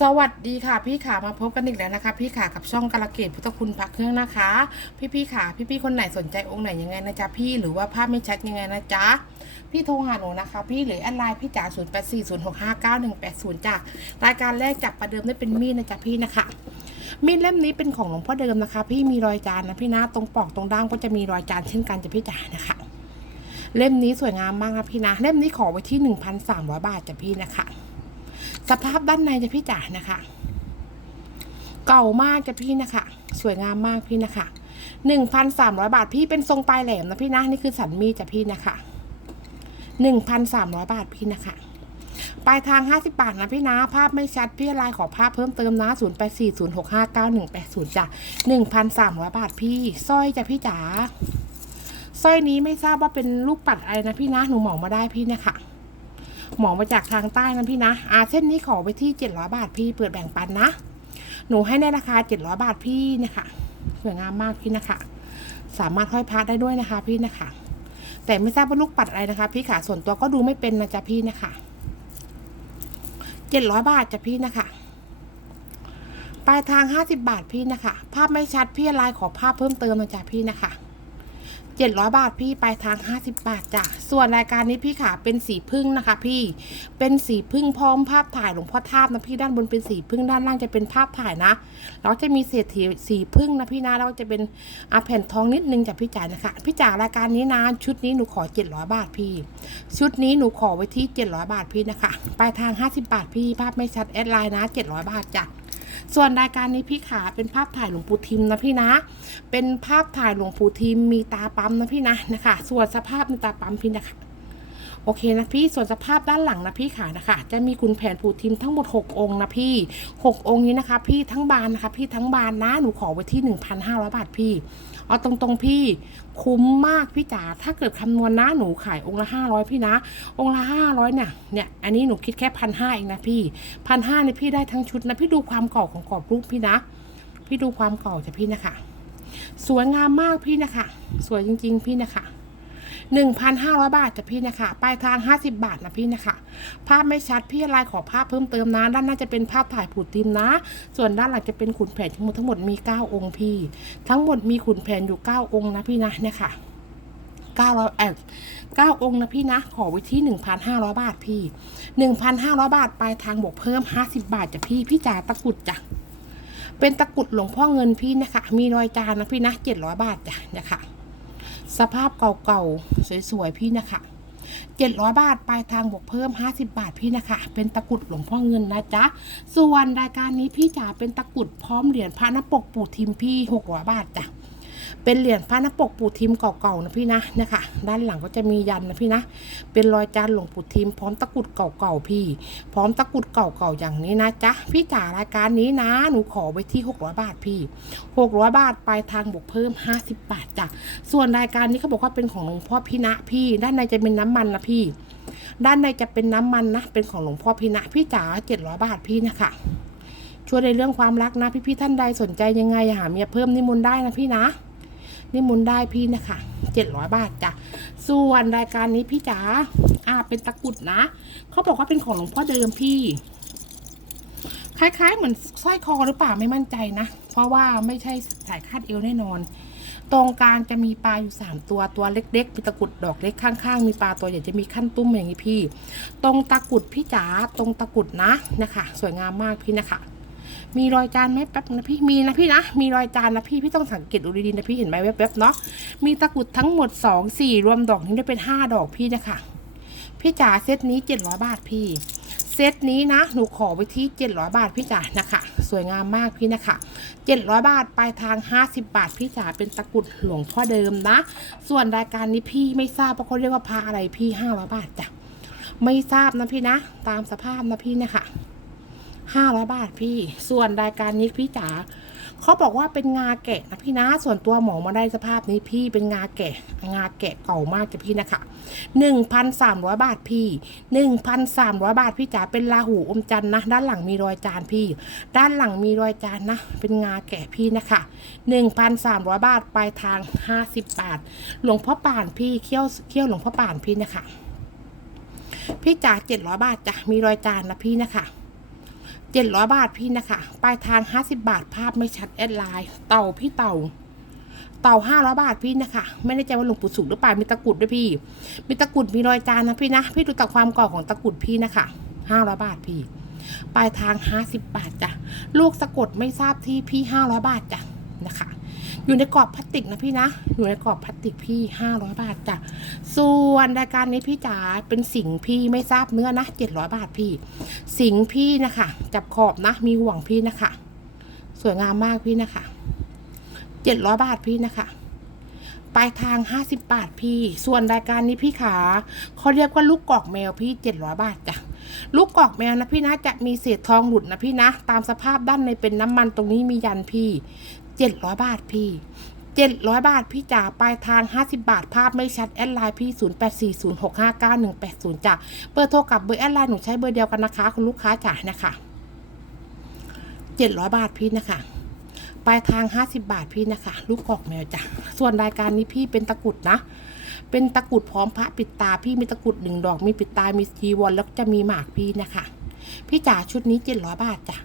สวัสดีค่ะพี่ขามาพบกันอีกแล้วนะคะ พี่ขากับช่องกาลเกตพุทธคุณพักเครื่องนะคะ พี่พี่ขาพี่พี่คนไหนสนใจองค์ไหนยังไงนะจ๊ะพี่หรือว่าภาพไม่ชัดยังไงนะจ๊ะพี่โทรหาหนูนะคะ พี่หรือแอดไลน์พี่จ๋า0 8 4 0 6 5 9 1 8 0จากรายการแรกจากประเดิมได้เป็นมีดนะจ๊ะพี่นะคะมีดเล่มนี้เป็นของหลวงพ่อเดิมนะคะ พี่มีรอยจานนะพี่นะตรงปอกตรงด้ามก็จะมีรอยจานเช่นกันจ้ะพี่จ๋านะคะ เล่มนี้สวยงามมากนะพี่นะเล่มนี้ขอไว้ที่ 1,300 บาทจ้ะพี่นะคะ สภาพด้านในจะพี่จ๋านะคะ เก่ามากจะพี่นะคะ สวยงามมากพี่นะคะหนึ่งพันสามร้อยบาทพี่เป็นทรงปลายแหลมนะพี่นะนี่คือสันมีจะพี่นะคะหนึ่งพันสามร้อยบาทพี่นะคะปลายทางห้าสิบบาทนะพี่นะภาพไม่ชัดพี่ไลน์ขอภาพเพิ่มเติมนะศูนย์แปดสี่ศูนย์หกห้าเก้าหนึ่งแปดศูนย์จ้ะหนึ่งพันสามร้อยบาทพี่สร้อยจ้ะพี่จ๋าสร้อยนี้ไม่ทราบว่าเป็นลูกปัดอะไรนะพี่นะ หนูหมามาได้พี่เนี่ยค่ะ หมอมาจากทางใต้นะพี่นะอาเส้นนี้ขอไปที่เจ็ดร้อยบาทพี่เปิดแบ่งปันนะ หนูให้ในราคาเจ็ดร้อยบาทพี่นี่ยค่ะสวยงามมากพี่นะคะ สามารถห้อยพระได้ด้วยนะคะพี่นะคะ แต่ไม่ทราบว่าลูกปัดอะไรนะคะ พี่ค่ะส่วนตัวก็ดูไม่เป็นนะจ๊ะพี่นะคะเจ็ดร้อยบาทจ้ะพี่นะคะปลายทางห้าสิบาทพี่นะคะ ภาพไม่ชัดพี่ไลน์ขอภาพเพิ่มเติมนะจ๊ะพี่นะคะ เจ็ดร้อยบาทพี่ปลายทางห้าสิบาทจ้ะส่วนรายการนี้พี่ค่ะเป็นสีพึ่งนะคะ พี่เป็นสีพึ่งพร้อมภาพถ่ายหลวงพ่อทาบนะพี่ด้านบนเป็นสีพึ่งด้านล่างจะเป็นภาพถ่ายนะแล้วจะมีเศษสีสีพึ่งนะพี่นะแล้วจะเป็นอาแผ่นทองนิดนึงจากพี่จ๋านะคะพี่จ๋ารายการนี้นะชุดนี้หนูขอเจ็ดร้อยบาทพี่ ชุดนี้หนูขอไว้ที่เจ็ดร้อยบาทพี่นะคะปลายทางห้าสิบาทพี่ภาพไม่ชัดแอดไลน์นะเจ็ดร้อยบาทจ้ะ ส่วนรายการนี้พี่ขาเป็นภาพถ่ายหลวงปู่ทิมนะพี่นะ เป็นภาพถ่ายหลวงปู่ทิมมีตาปั๊มนะพี่นะนะคะ ส่วนสภาพมีตาปั๊มพี่นะคะ โอเคนะพี่ส่วนสภาพด้านหลังนะพี่ขานะคะ จะมีคุณแผนปู่ทิมทั้งหมด 6 องค์นะพี่ 6 องค์นี้นะคะ พี่ทั้งบานนะคะ พี่ทั้งบานนะหนูขอไว้ที่ 1,500 บาทพี่เอาตรงๆพี่คุ้มมากพี่จ๋าถ้าเกิดคำนวณนะหนูขายองค์ละ 500 พี่นะ องค์ละ 500เนี่ยเนี่ยอันนี้หนูคิดแค่พันห้าเองนะพี่พันห้าเนี่ยพี่ได้ทั้งชุดนะพี่ดูความเก่าของกรอบรูปพี่นะ พี่ดูความเก่าจากพี่นะคะ สวยงามมากพี่นะคะ สวยจริง ๆ พี่นะคะ หนึ่งพันห้าร้อยบาทจ้ะพี่นะคะปลายทางห้าสิบบาทนะพี่นะคะภาพไม่ชัดพี่ลน์ขอภาพเพิ่มเติมนะด้านหน้าจะเป็นภาพถ่ายผูติมนะ ส่วนด้านหลังจะเป็นขุนแผนทั้งหมดทั้งหมดมีเก้าองค์พี่ ทั้งหมดมีขุนแผนอยู่เก้าองค์นะพี่นะเนี่ยค่ะเก้าร้อยแอบเก้าองค์นะพี่นะ ขอไว้ที่หนึ่งพันห้าร้อยบาทพี่หนึ่งพันห้าร้อยบาทปลายทางบวกเพิ่มห้าสิบบาทจ้ะพี่ พี่จ๋าตะกุดจ้ะเป็นตะกุดหลวงพ่อเงินพี่นะคะ มีรอยจานนะพี่นะเจ็ดร้อยบาทจ้ะนะคะ สภาพเก่าๆ สวยๆ พี่นะคะเจ็ดร้อยบาทปลายทางบวกเพิ่มห้าสิบาทพี่นะคะ เป็นตะกุดหลวงพ่อเงินนะจ๊ะ ส่วนรายการนี้พี่จ๋าเป็นตะกุดพร้อมเหรียญพระนปกปู่ทิมพี่หกร้อยบาทจ้ะ เป็นเหรียญพระนปกปู่ทิมเก่าๆนะพี่นะนะคะด้านหลังก็จะมียันนะพี่นะ เป็นรอยจานหลวงปู่ทิมพร้อมตะกุดเก่าๆพี่ พร้อมตะกุดเก่าๆอย่างนี้นะจ๊ะพี่จ๋ารายการนี้นะ หนูขอไว้ที่ 600 บาทพี่ 600 บาทปลายทางบวกเพิ่ม 50 บาทจ้ะส่วนรายการนี้เขาบอกว่าเป็นของหลวงพ่อพี่นะพี่ ด้านในจะเป็นน้ำมันนะพี่ ด้านในจะเป็นน้ำมันนะ เป็นของหลวงพ่อพี่นะพี่จ๋า700 บาทพี่นะคะช่วยในเรื่องความรักนะพี่ๆท่านใดสนใจยังไงหาเมียเพิ่มนิมนต์ได้นะพี่นะ นิมนต์ได้พี่นะคะเจ็ดร้อยบาทจ้ะ ส่วนรายการนี้พี่จ๋าอ่าเป็นตะกุดนะ เขาบอกว่าเป็นของหลวงพ่อเดิมพี่ คล้ายๆ เหมือนสร้อยคอหรือเปล่าไม่มั่นใจนะ เพราะว่าไม่ใช่สายคาดเอวแน่นอน ตรงกลางจะมีปลาอยู่สามตัว ตัวเล็กๆมีตะกุดดอกเล็กข้างๆ มีปลาตัวใหญ่จะมีขั้นตุ้มอย่างนี้พี่ ตรงตะกุดพี่จ๋า ตรงตะกุดนะนะคะ สวยงามมากพี่นะคะ มีรอยจานไหมแป๊บนะพี่มีนะพี่นะมีรอยจานนะพี่พี่ต้องสังเกตดูดีๆนะพี่เห็นไหมแวบๆเนาะมีตะกุดทั้งหมดสองสี่รวมดอกนี้ได้เป็นห้าดอกพี่นะคะพี่จ๋าเซตนี้เจ็ดร้อยบาทพี่เซตนี้นะ หนูขอไปที่เจ็ดร้อยบาทพี่จ๋านะคะ สวยงามมากพี่นะคะเจ็ดร้อยบาทปลายทางห้าสิบบาทพี่จ๋าเป็นตะกุดหลวงพ่อเดิมนะ ส่วนรายการนี้พี่ไม่ทราบว่าเขาเรียกว่าพระอะไรพี่ห้าร้อยบาทจ้ะ ไม่ทราบนะพี่นะ ตามสภาพนะพี่นี่ยค่ะ ห้าร้อยบาทพี่ ส่วนรายการนี้พี่จ๋าเขาบอกว่าเป็นงาแกะนะพี่นะ ส่วนตัวหมอมาได้สภาพนี้พี่เป็นงาแกะ งาแกะเก่ามากจ้ะพี่นะคะหนึ่งพันสามร้อยบาทพี่หนึ่งพันสามร้อยบาทพี่จ๋าเป็นลาหูอมจันนะ ด้านหลังมีรอยจานพี่ ด้านหลังมีรอยจานนะ เป็นงาแกะพี่นะคะหนึ่งพันสามร้อยบาทปลายทางห้าสิบบาท หลวงพ่อป่านพี่เขี้ยวเขี้ยวหลวงพ่อป่านพี่นะคะ พี่จ๋าเจ็ดร้อยบาทจ้ะ มีรอยจานนะพี่นะคะ เจ็ดร้อยบาทพี่นะคะ ปลายทางห้าสิบาทภาพไม่ชัดแอดไลน์ เต่าพี่เต่า เต่าห้าร้อยบาทพี่นะคะ ไม่แน่ใจว่าหลวงปู่สุกหรือเปล่า มีตะกุดด้วยพี่ มีตะกุดมีรอยจานนะพี่นะ พี่ดูจากความก่อของตะกุดพี่นะคะห้าร้อยบาทพี่ ปลายทางห้าสิบบาทจ้ะ ลูกสะกดไม่ทราบที่พี่ห้าร้อยบาทจ้ะนะคะ อยู่ในกรอบพลาสติกนะพี่นะ อยู่ในกรอบพลาสติกพี่ห้าร้อยบาทจ้ะ ส่วนรายการนี้พี่จ๋าเป็นสิงพี่ไม่ทราบเนื้อนะเจ็ดร้อยบาทพี่ สิงพี่นะคะ จับขอบนะ มีห่วงพี่นะคะ สวยงามมากพี่นะคะเจ็ดร้อยบาทพี่นะคะปลายทางห้าสิบบาทพี่ ส่วนรายการนี้พี่ขาเขาเรียกว่าลูกกอกแมวพี่เจ็ดร้อยบาทจ้ะ ลูกกอกแมวนะพี่นะจะมีเศษทองหลุดนะพี่นะ ตามสภาพด้านในเป็นน้ำมันตรงนี้มียันพี่ เจ็ดร้อยบาทพี่เจ็ดร้อยบาทพี่จ๋าปลายทางห้าสิบาท ภาพไม่ชัด แอดไลน์พี่ศูนย์แปดสี่ศูนย์หกห้าเก้าหนึ่งแปดศูนย์จ้ะเบอร์โทรกับเบอร์แอดไลน์หนูใช้เบอร์เดียวกันนะคะ คุณลูกค้าจ๋านะคะเจ็ดร้อยบาทพี่นะคะปลายทาง 50 บาทพี่นะคะ ลูกกอกแมวจ้ะ ส่วนรายการนี้พี่เป็นตะกรุดนะ เป็นตะกรุดพร้อมพระปิดตา พี่มีตะกรุดหนึ่งดอก มีปิดตา มีจีวรแล้วจะมีหมากพี่นะคะ พี่จ๋าชุดนี้ 700 บาทจ้ะ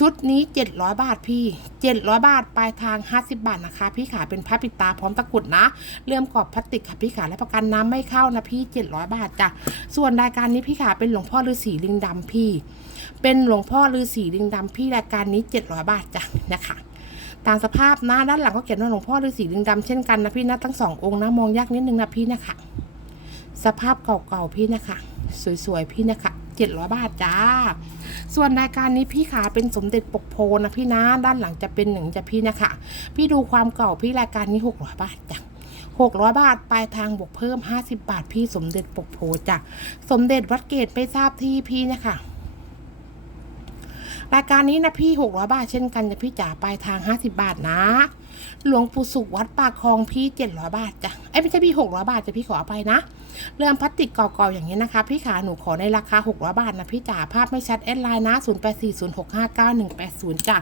ชุดนี้ 700 บาทพี่ 700 บาท ปลายทาง 50 บาทนะคะ พี่ขาเป็นพระปิดตาพร้อมตะกุดนะ เลื่อมกรอบพลาสติกค่ะพี่ขาและประกันน้ำไม่เข้านะพี่ 700 บาทจ้ะ ส่วนรายการนี้พี่ขาเป็นหลวงพ่อฤาษีลิงดำพี่ เป็นหลวงพ่อฤาษีลิงดำพี่รายการนี้ 700 บาทจ้ะนะคะตามสภาพหน้าด้านหลังก็เขียนว่าหลวงพ่อฤาษีลิงดำเช่นกันนะพี่นะทั้งสององค์นะมองยากนิดนึงนะพี่นะคะ สภาพเก่าๆพี่นะคะ สวยๆพี่นะคะ เจ็ดร้อยบาทจ้า ส่วนรายการนี้พี่ขาเป็นสมเด็จปกโพนะพี่นะด้านหลังจะเป็นหนึ่งจะพี่นะคะ พี่ดูความเก่าพี่รายการนี้หกร้อยบาทจ้ะหกร้อยบาท ปลายทางบวกเพิ่มห้าสิบาท พี่สมเด็จปกโพจ้ะสมเด็จวัดเกตไม่ทราบที่พี่นะคะรายการนี้นะพี่หกร้อยบาทเช่นกันจะพี่จ๋าปลายทางห้าสิบาทนะ หลวงปู่สุขวัดปากคลองพี่เจ็ดร้อยบาทจ้ะไอ้ไม่ใช่พี่หกร้อยบาทจะพี่ขออภัยนะ เรื่องพลาสติกเก่าๆอย่างนี้นะคะ พี่ขาหนูขอในราคาหกร้อยบาทนะพี่จ๋าภาพไม่ชัดแอดไลน์นะศูนย์แปดสี่ศูนย์หกห้าเก้าหนึ่งแปดศูนย์จ้ะ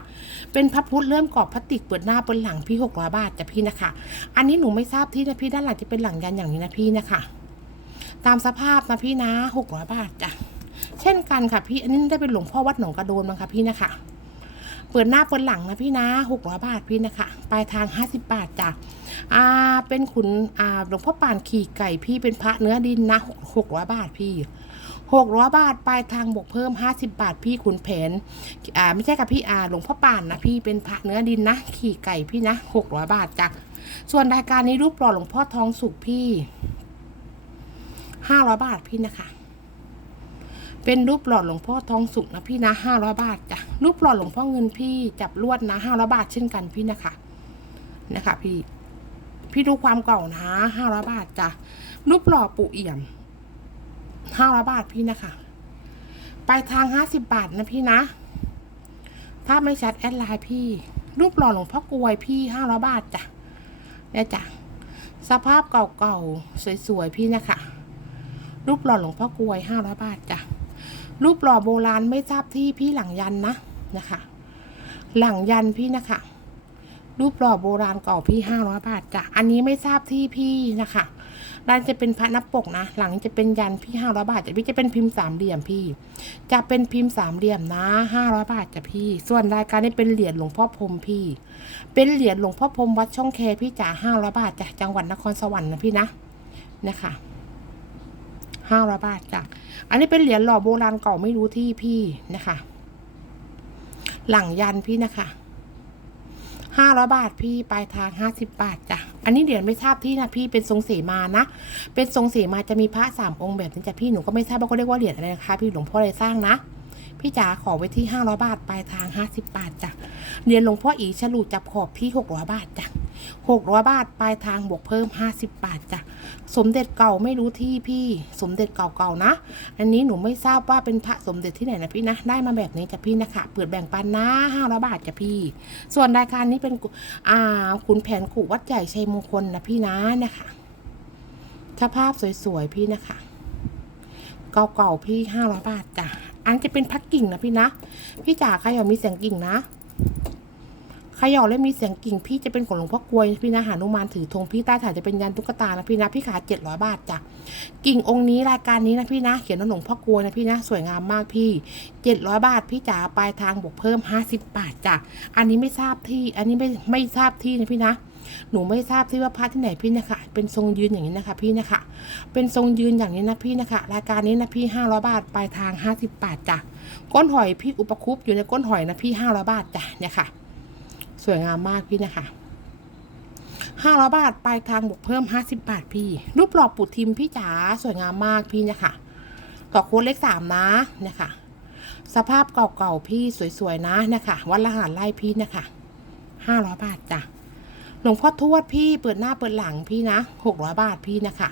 เป็นพระพุทธเริ่มกรอบพลาสติกเปิดหน้าเปิดหลังพี่หกร้อยบาทจ้ะพี่นะคะ อันนี้หนูไม่ทราบที่นะพี่ด้านหลังจะเป็นหลังยันอย่างนี้นะพี่นะคะ ตามสภาพนะพี่นะหกร้อยบาทจ้ะเช่นกันค่ะพี่อันนี้ได้เป็นหลวงพ่อวัดหนองกระโดนมั้งคะพี่นะคะ เปิดหน้าเปิดหลังนะพี่นะหกร้อยบาทพี่นะคะปลายทางห้าสิบบาทจ้ะอ่าเป็นขุนอ่าหลวงพ่อป่านขี่ไก่พี่เป็นพระเนื้อดินนะหกร้อยบาทพี่หกร้อยบาทปลายทางบวกเพิ่มห้าสิบบาทพี่ขุนแผนอ่าไม่ใช่กับพี่อ่าหลวงพ่อป่านนะพี่เป็นพระเนื้อดินนะ ขี่ไก่พี่นะหกร้อยบาทจ้ะส่วนรายการนี้รูปหล่อหลวงพ่อทองสุขพี่ห้าร้อยบาทพี่นะคะ เป็นรูปหล่อหลวงพ่อทองสุกนะพี่นะห้าร้อยบาทจ้ะรูปหล่อหลวงพ่อเงินพี่จับลวดนะห้าร้อยบาทเช่นกันพี่นะคะ นะคะ พี่ พี่ดูความเก่านะห้าร้อยบาทจ้ะรูปหล่อปู่เอี่ยมห้าร้อยบาทพี่นะคะปลายทางห้าสิบบาทนะพี่นะ ถ้าไม่ชัดแอดไลน์พี่ รูปหล่อหลวงพ่อกลวยพี่ห้าร้อยบาทจ้ะเนี่ยจ้ะสภาพเก่าๆสวยๆพี่นะคะ รูปหล่อหลวงพ่อกลวยห้าร้อยบาทจ้ะ รูปหล่อโบราณไม่ทราบที่พี่หลังยันนะนะคะ หลังยันพี่นะคะ รูปหล่อโบราณเก่าพี่ห้าร้อยบาทจ้ะอันนี้ไม่ทราบที่พี่นะคะด้านจะเป็นพระนับปกนะ หลังจะเป็นยันพี่ห้าร้อยบาทจ้ะพี่จะเป็นพิมพ์สามเหลี่ยมพี่ จะเป็นพิมพ์สามเหลี่ยมนะห้าร้อยบาทจ้ะพี่ ส่วนรายการนี้เป็นเหรียญหลวงพ่อพรมพี่ เป็นเหรียญหลวงพ่อพรมวัดช่องแคพี่จ๋าห้าร้อยบาทจ้ะจังหวัดนครสวรรค์นะพี่นะนะคะ ห้าร้อยบาทจ้ะ อันนี้เป็นเหรียญหล่อโบราณเก่าไม่รู้ที่พี่นะคะ หลังยันพี่นะคะห้าร้อยบาทพี่ปลายทางห้าสิบบาทจ้ะ อันนี้เหรียญไม่ทราบที่นะพี่เป็นทรงเสมานะ เป็นทรงเสมาจะมีพระสามองค์แบบนี้จ้ะพี่หนูก็ไม่ทราบว่าเขาเรียกว่าเหรียญอะไรนะคะ พี่หลวงพ่อเลยสร้างนะ พี่จ๋าขอไว้ที่ห้าร้อยบาทปลายทางห้าสิบบาทจ้ะ เหรียญหลวงพ่ออีฉลูจับขอบพี่หกร้อยบาทจ้ะ หกร้อยบาท ปลายทางบวกเพิ่มห้าสิบบาทจ้ะ สมเด็จเก่าไม่รู้ที่พี่ สมเด็จเก่าๆนะ อันนี้หนูไม่ทราบว่าเป็นพระสมเด็จที่ไหนนะพี่นะ ได้มาแบบนี้จ้ะพี่นะคะ เปิดแบ่งปันนะห้าร้อยบาทจ้ะพี่ ส่วนรายการนี้เป็นอ่าขุนแผนกุวัดใหญ่ชัยมงคลนะพี่นะนะคะสภาพสวยๆพี่นะคะ เก่าๆพี่ห้าร้อยบาทจ้ะ อันจะเป็นพักกิ่งนะพี่นะ พี่จ๋าใครอยากมีเสียงกิ่งนะ ขย่าและมีเสียงกิ่งพี่จะเป็นของหลวงพ่อกลวยพี่นะหานุมานถือธงพี่ใต้ฐานจะเป็นยันตุ๊กตานะพี่นะพี่ขาเจ็ดร้อยบาทจ้ะกิ่งองค์นี้รายการนี้นะพี่นะ เขียนว่าหลวงพ่อกลวยนะพี่นะ สวยงามมากพี่เจ็ดร้อยบาทพี่จ๋าปลายทางบวกเพิ่มห้าสิบบาทจ้ะอันนี้ไม่ทราบที่ อันนี้ไม่ไม่ทราบที่นะพี่นะหนูไม่ทราบที่ว่าพระที่ไหนพี่นะคะ เป็นทรงยืนอย่างนี้นะคะ พี่นะคะ เป็นทรงยืนอย่างนี้นะพี่นะคะ รายการนี้นะพี่ห้าร้อยบาทปลายทางห้าสิบบาทจ้ะก้นหอยพี่อุปคุปอยู่ในก้นหอยนะพี่ห้าร้อยบาทจ้ะเนี่ยค่ะ สวยงามมากพี่นะคะห้าร้อยบาทปลายทางบวกเพิ่มห้าสิบบาทพี่ รูปหล่อปูทิมพี่จ๋าสวยงามมากพี่เนี่ยค่ะต่อโค้ดเลขสามนะเนี่ยค่ะ สภาพเก่าๆพี่สวยๆนะเนี่ยค่ะวัดละหารไล่พี่เนี่ยค่ะห้าร้อยบาทจ้ะหลวงพ่อทวดพี่เปิดหน้าเปิดหลังพี่นะหกร้อยบาทพี่นะคะ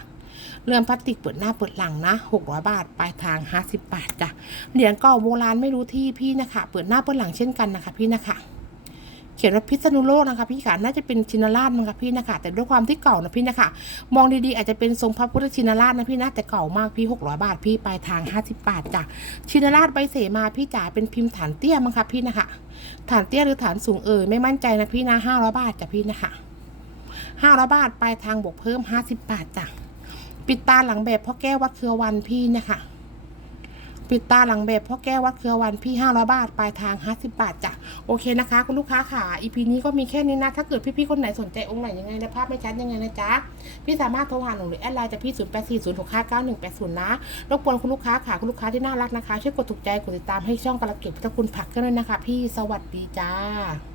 เรือนพลาสติกเปิดหน้าเปิดหลังนะหกร้อยบาท ปลายทางห้าสิบบาทจ้ะเหรียญก่าโบราณไม่รู้ที่พี่นะคะ เปิดหน้าเปิดหลังเช่นกันนะคะพี่นะคะ ขียนว่าพิษณุโลกนะคะพี่ค่ะน่าจะเป็นชินราชมั้งคะพี่นะคะแต่ด้วยความที่เก่านะพี่นะคะมองดีๆอาจจะเป็นทรงพระพุทธชินราชนะพี่นะแต่เก่ามากพี่หกร้อยบาทพี่ปลายทางห้าสิบบาทจ้ะชินราชใบเสมาพี่จ๋าเป็นพิมพ์ฐานเตี้ยมั้งคะพี่นะคะฐานเตี้ยหรือฐานสูงเอ่ยไม่มั่นใจนะพี่นะห้าร้อยบาทจ้ะพี่นะคะห้าร้อยบาทปลายทางบวกเพิ่มห้าสิบบาทจ้ะปิดตาหลังแบบพ่อแก้ววัดเครือวันพี่นะคะ ปิดตาหลังแบบพ่อแก้ววัดเครือวันพี่ห้าร้อยบาท ปลายทางห้าสิบบาทจ้ะ โอเคนะคะ คุณลูกค้าค่ะอีพีนี้ก็มีแค่นี้นะ ถ้าเกิดพี่ๆคนไหนสนใจองค์ไหนยังไงนะภาพไม่ชัดยังไงนะจ๊ะ พี่สามารถโทรหาหนูหรือแอดไลน์จากพี่ศูนย์แปดสี่ศูนย์หกห้าเก้าหนึ่งแปดศูนย์นะ รบกวนคุณลูกค้าค่ะคุณลูกค้าที่น่ารักนะคะ ช่วยกดถูกใจ กดติดตามให้ช่องกระเก็บพุทธคุณผักกันด้วยนะคะ พี่ สวัสดีจ้า